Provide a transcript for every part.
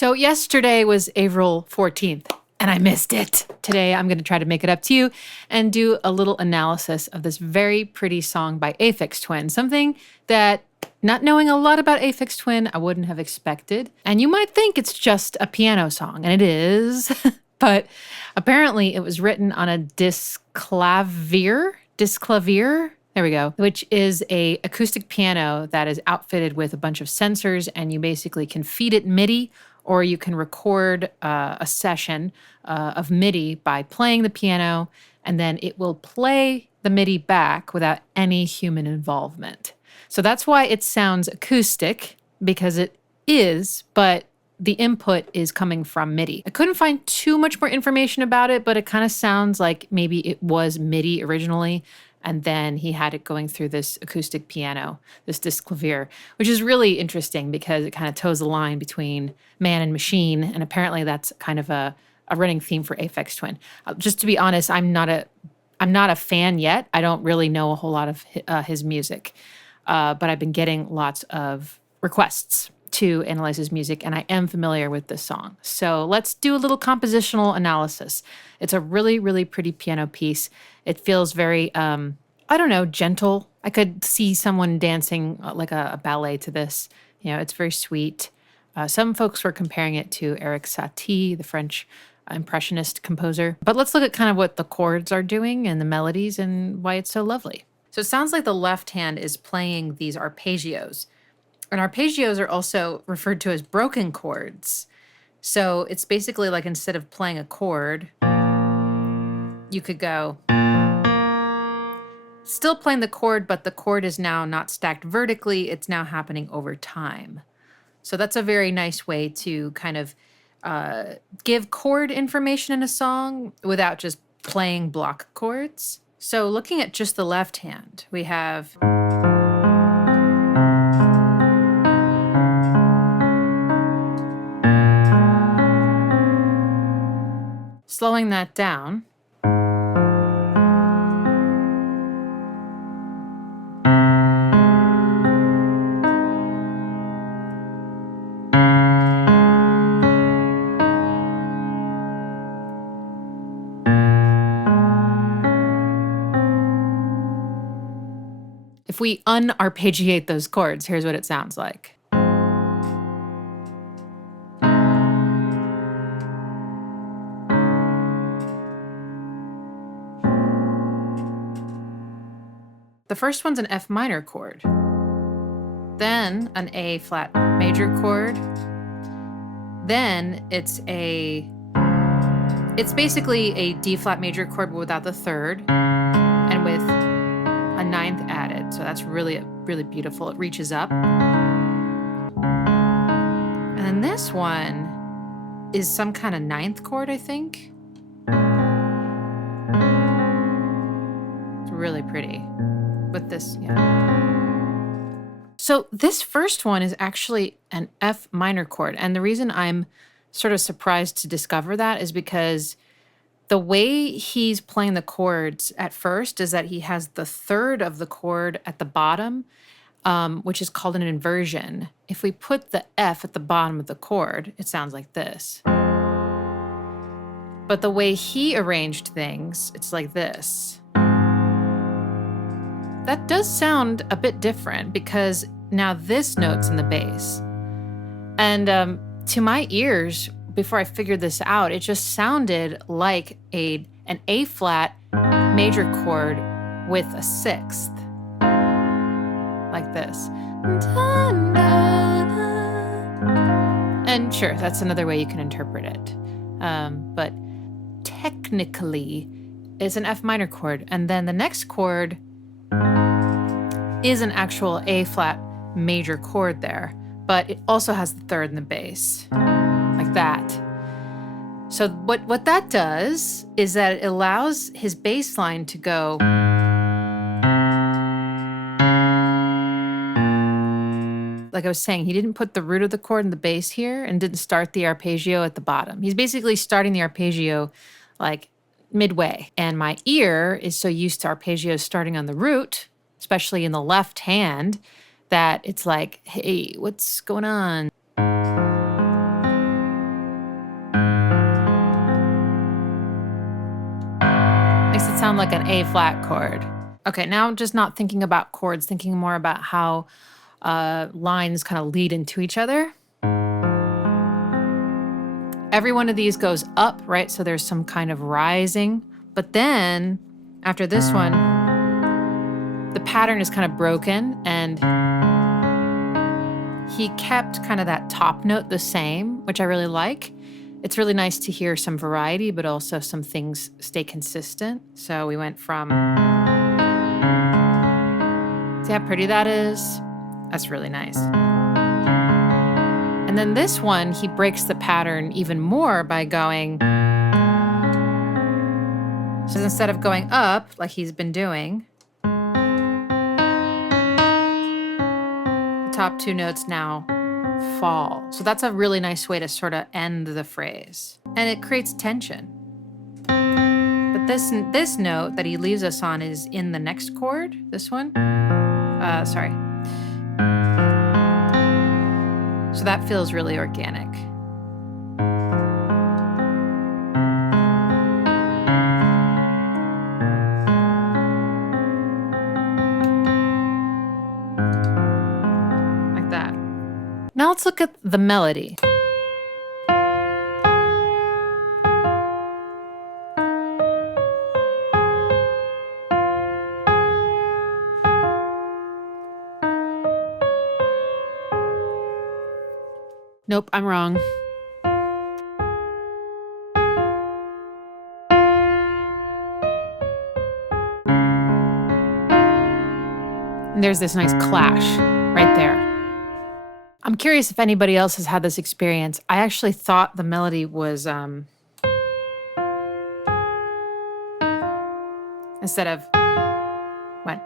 So yesterday was Avril 14th, and I missed it. Today I'm going to try to make it up to you and do a little analysis of this very pretty song by Aphex Twin, something that, not knowing a lot about Aphex Twin, I wouldn't have expected. And you might think it's just a piano song, and it is, but apparently it was written on a disclavier, there we go, which is a acoustic piano that is outfitted with a bunch of sensors, and you basically can feed it MIDI, or you can record a session of MIDI by playing the piano, and then it will play the MIDI back without any human involvement. So that's why it sounds acoustic, because it is, but the input is coming from MIDI. I couldn't find too much more information about it, but it kind of sounds like maybe it was MIDI originally, and then he had it going through this acoustic piano, this disclavier, which is really interesting because it kind of toes the line between man and machine. And apparently that's kind of a running theme for Aphex Twin. Just to be honest, I'm not a fan yet. I don't really know a whole lot of his music, but I've been getting lots of requests to analyze his music, and I am familiar with this song. So let's do a little compositional analysis. It's a really, really pretty piano piece. It feels very, gentle. I could see someone dancing like a ballet to this. You know, it's very sweet. Some folks were comparing it to Eric Satie, the French impressionist composer. But let's look at kind of what the chords are doing and the melodies and why it's so lovely. So it sounds like the left hand is playing these arpeggios. And arpeggios are also referred to as broken chords. So it's basically like instead of playing a chord, you could go, still playing the chord, but the chord is now not stacked vertically. It's now happening over time. So that's a very nice way to kind of give chord information in a song without just playing block chords. So looking at just the left hand, we have... Slowing that down, if we unarpeggiate those chords, here's what it sounds like. The first one's an F minor chord, then an A flat major chord, then it's basically a D flat major chord but without the third and with a ninth added. So that's really, really beautiful. It reaches up. And then this one is some kind of ninth chord, I think. It's really pretty. With this, yeah. So this first one is actually an F minor chord. And the reason I'm sort of surprised to discover that is because the way he's playing the chords at first is that he has the third of the chord at the bottom, which is called an inversion. If we put the F at the bottom of the chord, it sounds like this. But the way he arranged things, it's like this. That does sound a bit different because now this note's in the bass. And to my ears, before I figured this out, it just sounded like an A flat major chord with a sixth. Like this. And sure, that's another way you can interpret it. But technically, it's an F minor chord. And then the next chord is an actual A flat major chord there, but it also has the third in the bass, like that. So what that does is that it allows his bass line to go like I was saying, he didn't put the root of the chord in the bass here and didn't start the arpeggio at the bottom. He's basically starting the arpeggio like midway. And my ear is so used to arpeggios starting on the root, especially in the left hand, that it's like, hey, what's going on? Makes it sound like an A flat chord. Okay, now I'm just not thinking about chords, thinking more about how lines kind of lead into each other. Every one of these goes up, right? So there's some kind of rising. But then after this one, the pattern is kind of broken, and he kept kind of that top note the same, which I really like. It's really nice to hear some variety, but also some things stay consistent. So we went from, see how pretty that is? That's really nice. And then this one, he breaks the pattern even more by going, so instead of going up like he's been doing, the top two notes now fall. So that's a really nice way to sort of end the phrase. And it creates tension. But this note that he leaves us on is in the next chord, this one. Sorry. So that feels really organic. Like that. Now let's look at the melody. Nope, I'm wrong. And there's this nice clash right there. I'm curious if anybody else has had this experience. I actually thought the melody was, instead of, went,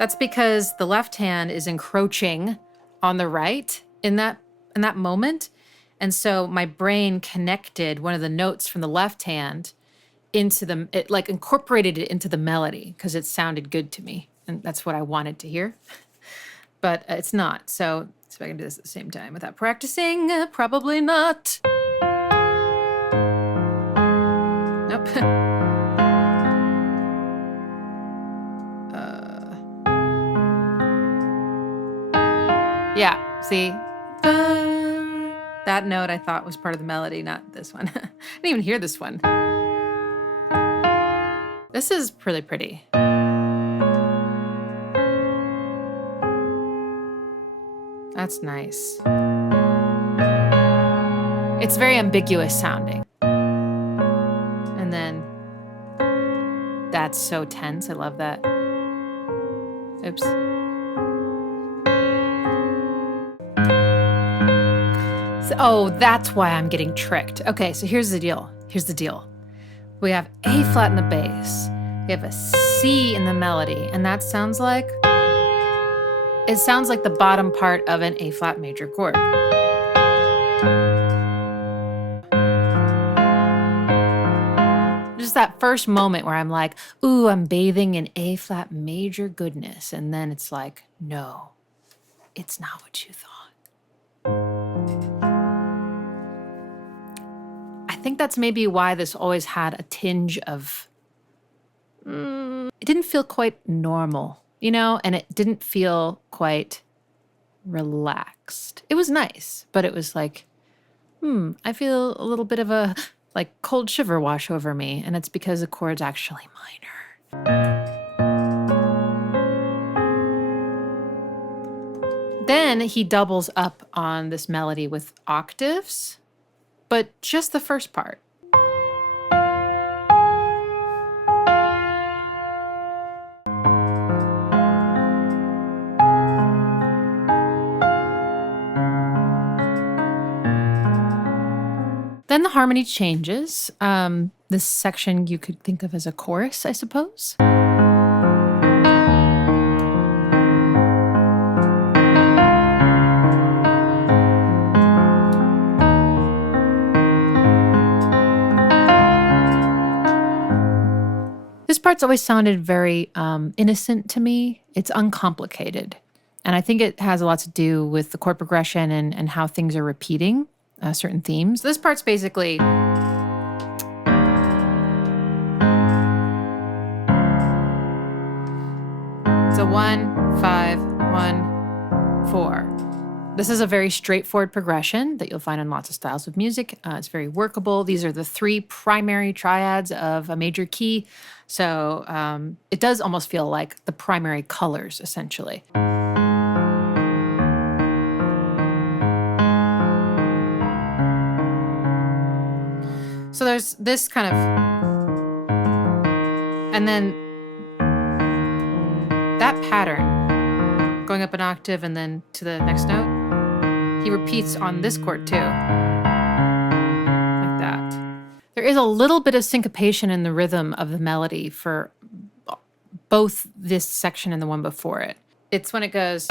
that's because the left hand is encroaching on the right in that moment. And so my brain connected one of the notes from the left hand into it like incorporated it into the melody because it sounded good to me. And that's what I wanted to hear. But it's not. So if I can do this at the same time without practicing, probably not. Nope. Yeah, see? That note I thought was part of the melody, not this one. I didn't even hear this one. This is really pretty. That's nice. It's very ambiguous sounding. And then that's so tense. I love that. Oops. Oh, that's why I'm getting tricked. Okay, so here's the deal. We have A flat in the bass. We have a C in the melody, and that sounds like, it sounds like the bottom part of an A flat major chord. Just that first moment where I'm like, ooh, I'm bathing in A flat major goodness. And then it's like, no, it's not what you thought. I think that's maybe why this always had a tinge of, it didn't feel quite normal, you know, and it didn't feel quite relaxed. It was nice, but it was like, I feel a little bit of a like cold shiver wash over me, and it's because the chord's actually minor. Then he doubles up on this melody with octaves, but just the first part. Then the harmony changes. This section you could think of as a chorus, I suppose. This part's always sounded very innocent to me. It's uncomplicated. And I think it has a lot to do with the chord progression and how things are repeating certain themes. This part's basically 1, 4. This is a very straightforward progression that you'll find in lots of styles of music. It's very workable. These are the 3 primary triads of a major key. So it does almost feel like the primary colors, essentially. So there's this kind of, and then that pattern, going up an octave and then to the next note, he repeats on this chord too, like that. There is a little bit of syncopation in the rhythm of the melody for both this section and the one before it. It's when it goes,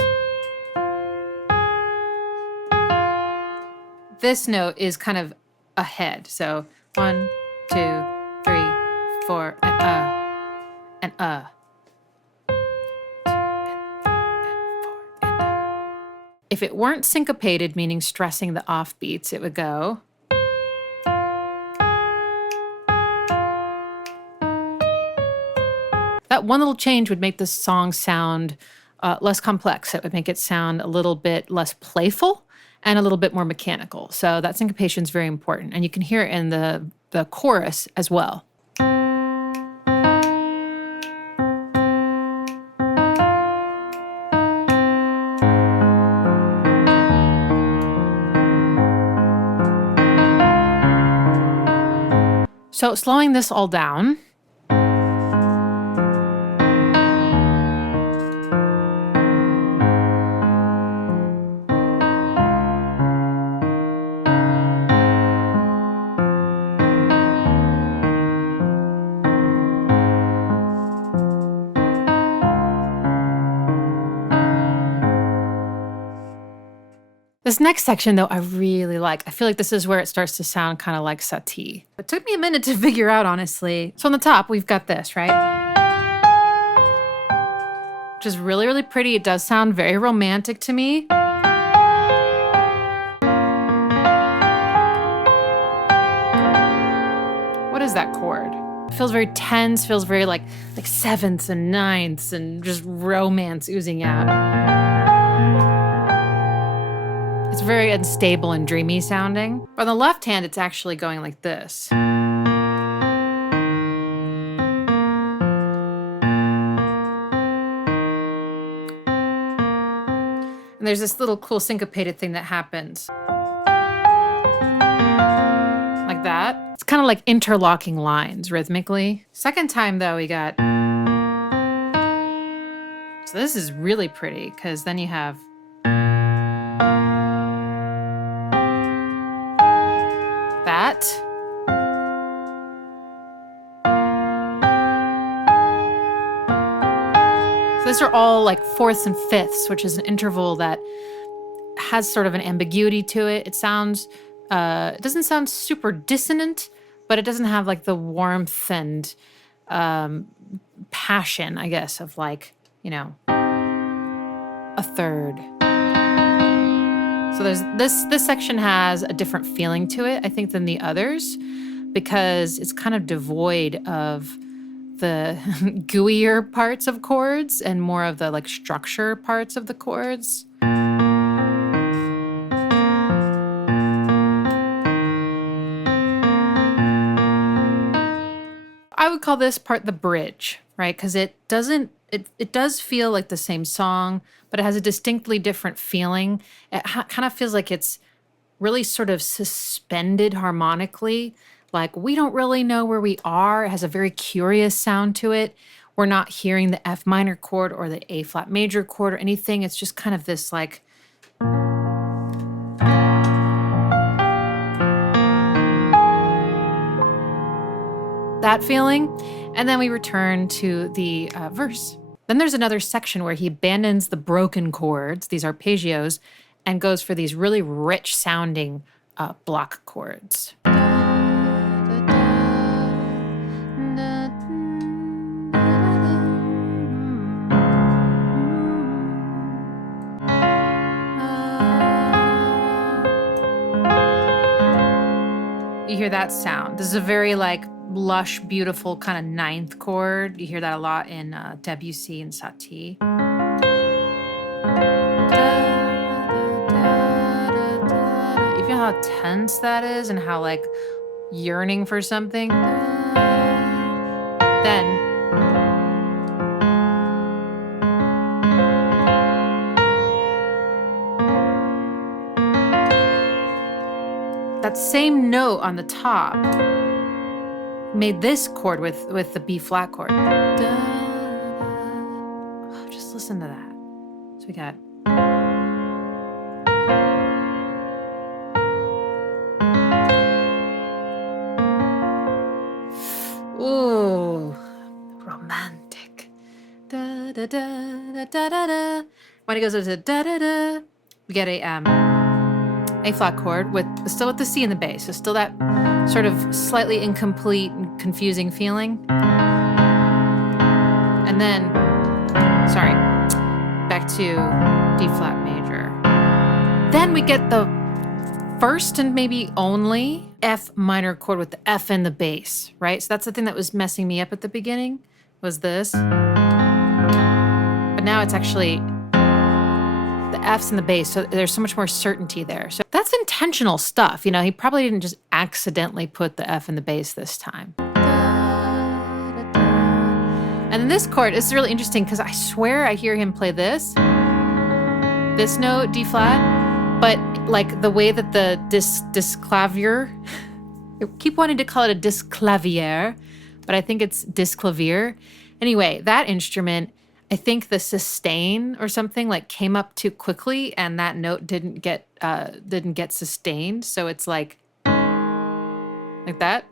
this note is kind of ahead. So 1, 2, 3, 4, and and If it weren't syncopated, meaning stressing the offbeats, it would go. That one little change would make this song sound less complex. It would make it sound a little bit less playful and a little bit more mechanical. So that syncopation is very important. And you can hear it in the chorus as well. So slowing this all down. This next section, though, I really like. I feel like this is where it starts to sound kind of like Satie. It took me a minute to figure out, honestly. So on the top, we've got this, right? Which is really, really pretty. It does sound very romantic to me. What is that chord? It feels very tense, feels very like sevenths and ninths and just romance oozing out. It's very unstable and dreamy sounding. On the left hand, it's actually going like this. And there's this little cool syncopated thing that happens. Like that. It's kind of like interlocking lines rhythmically. Second time, though, we got... So this is really pretty, because then you have... that. So these are all like fourths and fifths, which is an interval that has sort of an ambiguity to it. It sounds, it doesn't sound super dissonant, but it doesn't have like the warmth and passion, I guess, of like, you know, a third. So there's this section has a different feeling to it, I think, than the others, because it's kind of devoid of the gooier parts of chords and more of the like structure parts of the chords. I would call this part the bridge, right? Because it does feel like the same song, but it has a distinctly different feeling. It kind of feels like it's really sort of suspended harmonically. Like we don't really know where we are. It has a very curious sound to it. We're not hearing the F minor chord or the A flat major chord or anything. It's just kind of this like... that feeling. And then we return to the verse. Then there's another section where he abandons the broken chords, these arpeggios, and goes for these really rich sounding block chords. You hear that sound. This is a very like lush, beautiful kind of ninth chord. You hear that a lot in Debussy and Satie. how tense that is and how like yearning for something. Then that same note on the top made this chord with the B flat chord. Oh, just listen to that. So we got ooh, romantic. Da da da da da da da. When it goes into da da da, we get a flat chord with still with the C in the bass, so still that sort of slightly incomplete and confusing feeling. And then, sorry, back to D flat major. Then we get the first and maybe only F minor chord with the F in the bass, right? So that's the thing that was messing me up at the beginning, was this. But now it's actually the F's in the bass, so there's so much more certainty there. So that's intentional stuff. You know, he probably didn't just accidentally put the F in the bass this time. And then this chord is really interesting because I swear I hear him play this note, D flat, but like the way that the disclavier, I keep wanting to call it a disclavier, but I think it's disclavier. Anyway, that instrument, I think the sustain or something like came up too quickly and that note didn't get sustained. So it's like that.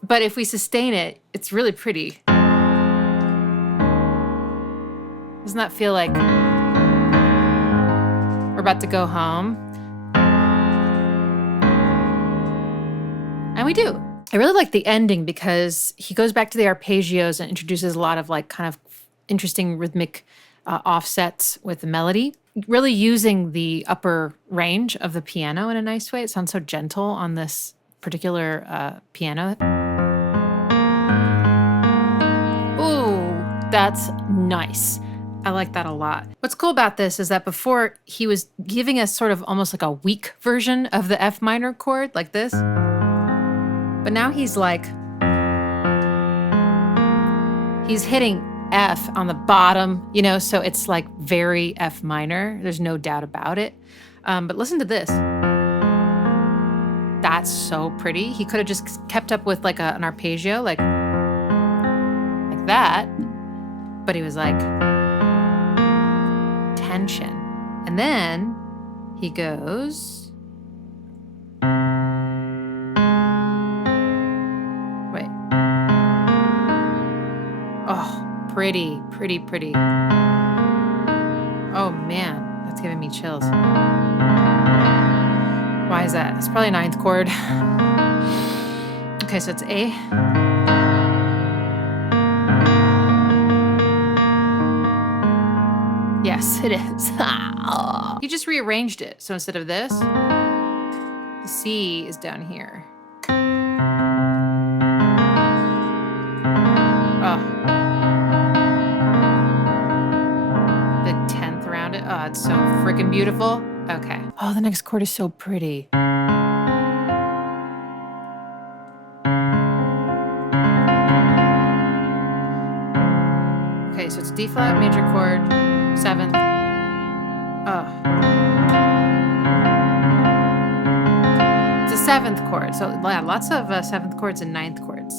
But if we sustain it, it's really pretty. Doesn't that feel like we're about to go home? And we do. I really like the ending because he goes back to the arpeggios and introduces a lot of like kind of interesting rhythmic offsets with the melody, really using the upper range of the piano in a nice way. It sounds so gentle on this particular piano. Ooh, that's nice. I like that a lot. What's cool about this is that before he was giving us sort of almost like a weak version of the F minor chord like this. But now he's like, he's hitting F on the bottom, you know, so it's like very F minor. There's no doubt about it. But listen to this. That's so pretty. He could have just kept up with like an arpeggio, like that. But he was like, tension. And then he goes, wait. Oh, pretty, pretty, pretty. Oh man, that's giving me chills. Why is that? It's probably a ninth chord. Okay, so it's A. Yes, it is. You just rearranged it. So instead of this, the C is down here. Oh. The 10th around it. Oh, it's so freaking beautiful. Okay. Oh, the next chord is so pretty. Okay, so it's D flat major chord, 7th. Oh. It's a 7th chord. So yeah, lots of 7th chords and 9th chords.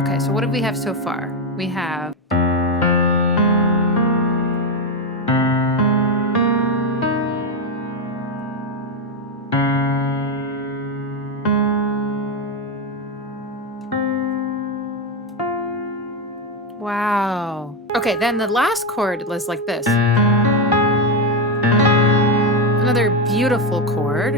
Okay, so what do we have so far? We have wow. Okay, then the last chord was like this. Another beautiful chord.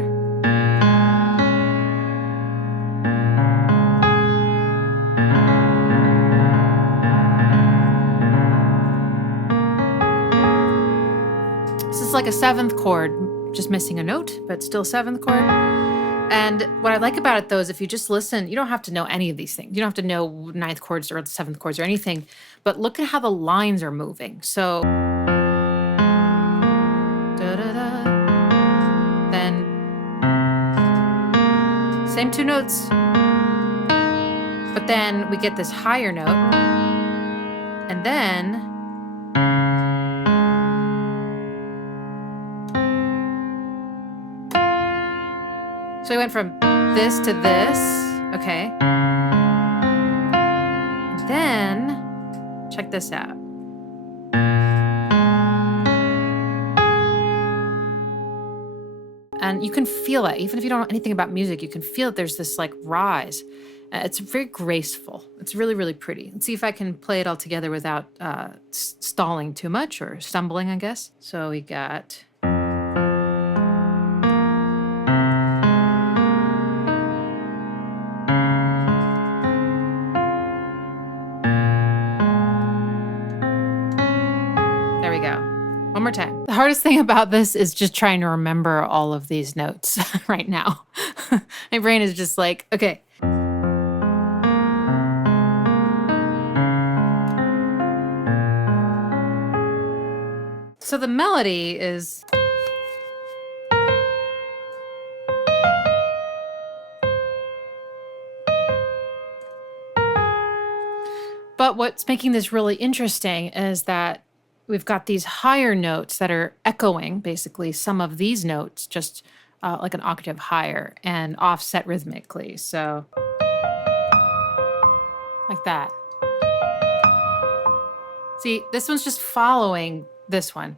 This is like a 7th chord, just missing a note, but still 7th chord. And what I like about it, though, is if you just listen, you don't have to know any of these things. You don't have to know ninth chords or seventh chords or anything, but look at how the lines are moving. So, da-da-da, then same two notes, but then we get this higher note, and then so we went from this to this, okay? And then, check this out. And you can feel it, even if you don't know anything about music, you can feel that there's this like rise. It's very graceful. It's really, really pretty. Let's see if I can play it all together without stalling too much or stumbling, I guess. So we got... There we go. One more time. The hardest thing about this is just trying to remember all of these notes right now. My brain is just like, okay. So the melody is... But what's making this really interesting is that we've got these higher notes that are echoing, basically, some of these notes, just like an octave higher and offset rhythmically. So, like that. See, this one's just following this one.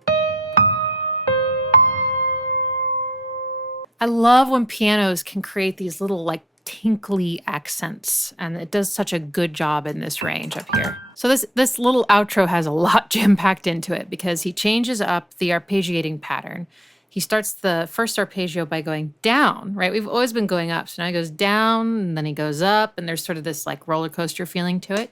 I love when pianos can create these little like tinkly accents, and it does such a good job in this range up here. So this little outro has a lot jam-packed into it because he changes up the arpeggiating pattern. He starts the first arpeggio by going down, right? We've always been going up, so now he goes down, and then he goes up, and there's sort of this like roller coaster feeling to it.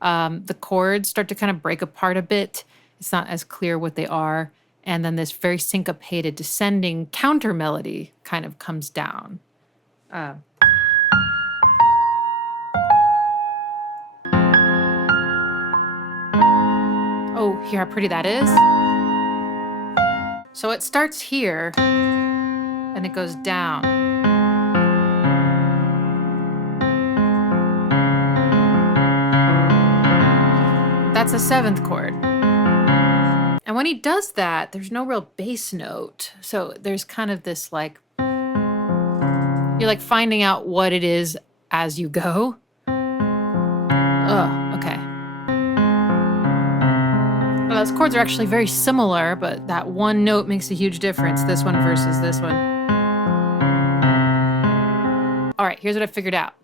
The chords start to kind of break apart a bit. It's not as clear what they are. And then this very syncopated descending counter melody kind of comes down. Oh, hear how pretty that is? So it starts here, and it goes down. That's a seventh chord. And when he does that, there's no real bass note. So there's kind of this like, you're like finding out what it is as you go. Oh, okay. Well, those chords are actually very similar, but that one note makes a huge difference. This one versus this one. All right, here's what I figured out.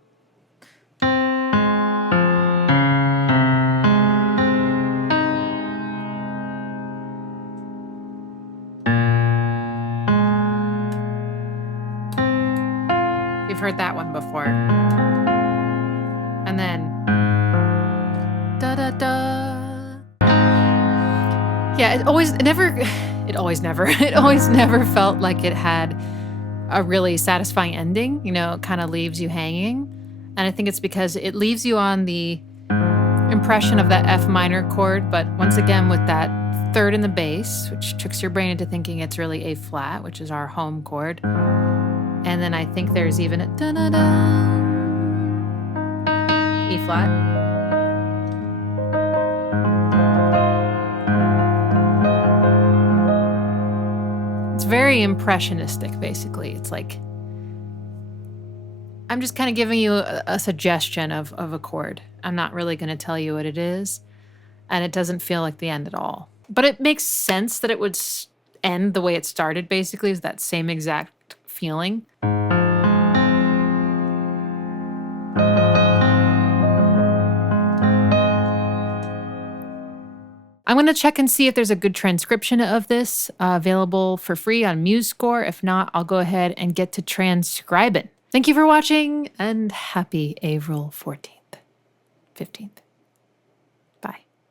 You've heard that one before. And then da da da. Yeah, it always never felt like it had a really satisfying ending, you know, it kind of leaves you hanging. And I think it's because it leaves you on the impression of that F minor chord, but once again with that third in the bass, which tricks your brain into thinking it's really A flat, which is our home chord. And then I think there's even a da-da-da, E flat. It's very impressionistic, basically. It's like, I'm just kind of giving you a suggestion of a chord. I'm not really going to tell you what it is. And it doesn't feel like the end at all. But it makes sense that it would end the way it started, basically, is that same exact feeling. I'm going to check and see if there's a good transcription of this available for free on MuseScore. If not, I'll go ahead and get to transcribing. Thank you for watching, and happy Avril 14th, 15th.